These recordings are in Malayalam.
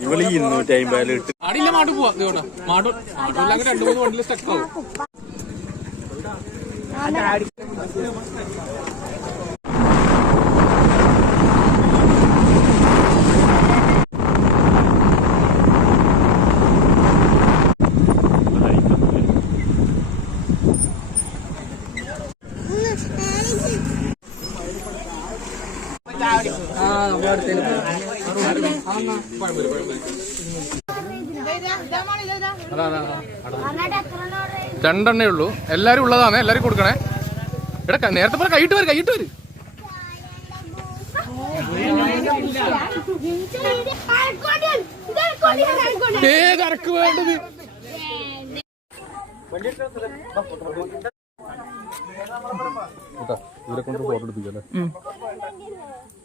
ഇവൾ ഇരുന്നൂറ്റി അമ്പതിൽ ഇട്ട് ആടില്ല മാട്ട് പോവാ. മാട്ട് മാട്ടില്ലെങ്കിൽ രണ്ടു മൂന്ന് വണ്ടിയിൽ സ്റ്റക്ക് രണ്ടെണ്ണേ ഉള്ളൂ എല്ലാരും ഉള്ളതാണ്. എല്ലാരും കൊടുക്കണേ. എടാ നേരത്തെ പോലെ കൈയിട്ട് വരും കൈയിട്ട് വരും. ഏത് അരക്ക് വേണ്ടത്. ഇവരെ കൊണ്ട് ഫോട്ടോ എടുപ്പിക്കല്ലേ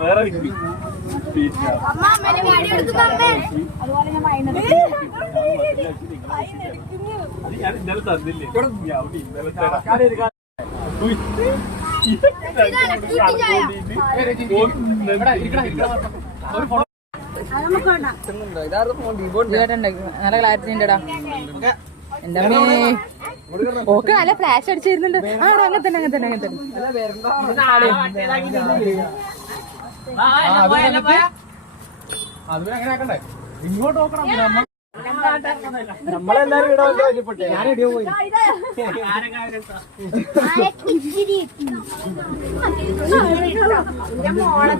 വേറെ ഞാൻ ഇന്നലെ തന്നില്ലേ ഇന്നലെ നല്ല ക്ലാരിറ്റി ഉണ്ടടാ നല്ല ഫ്ലാഷ് അടിച്ചിരുന്നുണ്ട് ആ അങ്ങനെ തന്നെ അങ്ങനെ തന്നെ അങ്ങനെ തന്നെ ഇങ്ങോട്ട് നോക്കണം. നമ്മളെല്ലാരും ഇവിടെ ഞാൻ ഇടിയോ പോയി. മോളെ